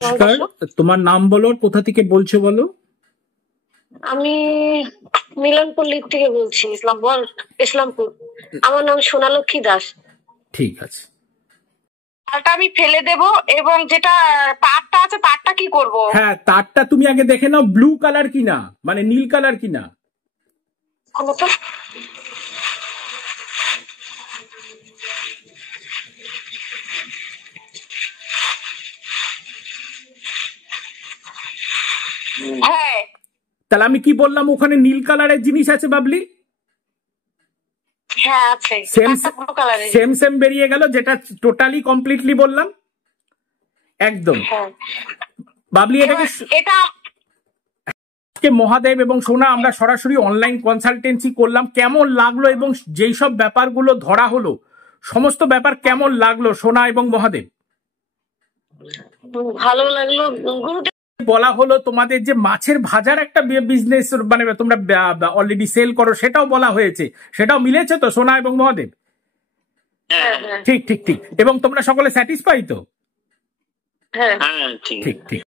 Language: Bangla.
নমস্কার, বসো। তোমার নাম বলো, আর কোথা থেকে বলছো বলো। আমি মিলনপুর লিগ থেকে বলছি, ইসলামপুর। আমার নাম সোনালক্ষ্মী দাস। ঠিক আছে। তারটা আমি ফেলে দেব, এবং যেটা পাটটা আছে পাটটা কি করব? হ্যাঁ, তারটা তুমি আগে দেখে নাও ব্লু কালার কিনা, মানে নীল কালার কিনা। কোনো তো হ্যাঁ তাহলে আমি কি বললাম, ওখানে নীল কালারের জিনিস আছে বাবলি। হ্যাঁ আছে, সেম তারটা ব্লু কালারের। সেম সেম বেরিয়ে গেল, যেটা টোটালি কমপ্লিটলি বললাম একদম। হ্যাঁ, বাবলি এবার এটাকে এটা মহাদেব এবং সোনা আমরা সরাসরি অনলাইন কনসালটেন্সি করলাম, কেমন লাগলো এবং যেই সব ব্যাপারগুলো ধরা হলো সমস্ত ব্যাপার কেমন লাগলো সোনা এবং মহাদেব? ভালো লাগলো গুরুদেব। বলা হলো তোমাদের যে মাছের ভাজার একটা বিজনেস, মানে তোমরা অলরেডি সেল করো, সেটাও বলা হয়েছে, সেটাও মিলেছে তো সোনা এবং মহাদেব? হ্যাঁ হ্যাঁ ঠিক ঠিক ঠিক। এবং তোমরা সকলে স্যাটিসফাই তো? হ্যাঁ ঠিক ঠিক।